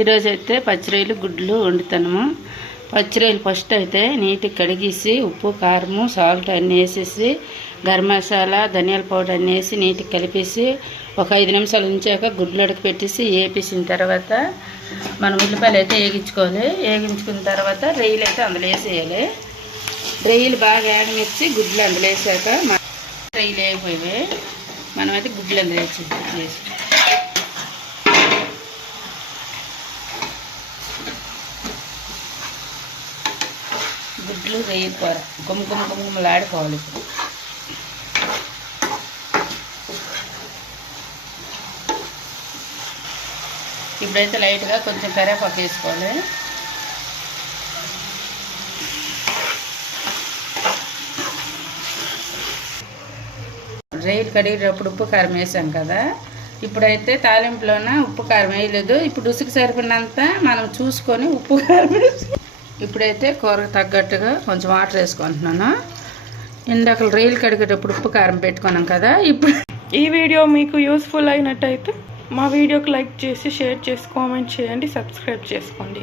ఈరోజు అయితే పచ్చిరొయ్యలు గుడ్లు వండుతాము. పచ్చిరొయ్యలు ఫస్ట్ అయితే నీట్గా కడిగేసి ఉప్పు కారము సాల్ట్ అన్నీ వేసేసి గరం మసాలా ధనియాల పౌడర్ అన్నీ వేసి నీట్గా కలిపేసి ఒక 5 నిమిషాలు ఉంచాక గుడ్లు ఉడక పెట్టేసి వేపేసిన తర్వాత మనం ఉల్లిపాయలు అయితే వేగించుకోవాలి. వేగించుకున్న తర్వాత రొయ్యలు అయితే అందులో వేసేయాలి. రొయ్యలు బాగా వేగనిచ్చి గుడ్లు అందులో వేసాక రొయ్యలు వేగిపోయి మనమైతే గుడ్లు అందులో వేసి గుడ్లు రొయ్యల కూర గుమ్మలాడుకోవాలి. ఇప్పుడైతే లైట్గా కొంచెం కరివేపాకు వేసుకోవాలి. రొయ్యలు కడిగేటప్పుడు ఉప్పు కారం వేసాం కదా, ఇప్పుడైతే తాలింపులోన ఉప్పు కారం వేయలేదు. ఇప్పుడు రుచికి సరిపడినంత మనం చూసుకొని ఉప్పు కారం వేసి ఇప్పుడైతే కూరకు తగ్గట్టుగా కొంచెం వాటర్ వేసుకుంటున్నాను. ఇందాక రొయ్యలు కడిగేటప్పుడు ఉప్పు కారం పెట్టుకున్నాం కదా. ఇప్పుడు ఈ వీడియో మీకు యూస్ఫుల్ అయినట్టయితే మా వీడియోకి లైక్ చేసి షేర్ చేసి కామెంట్ చేయండి, సబ్స్క్రైబ్ చేసుకోండి.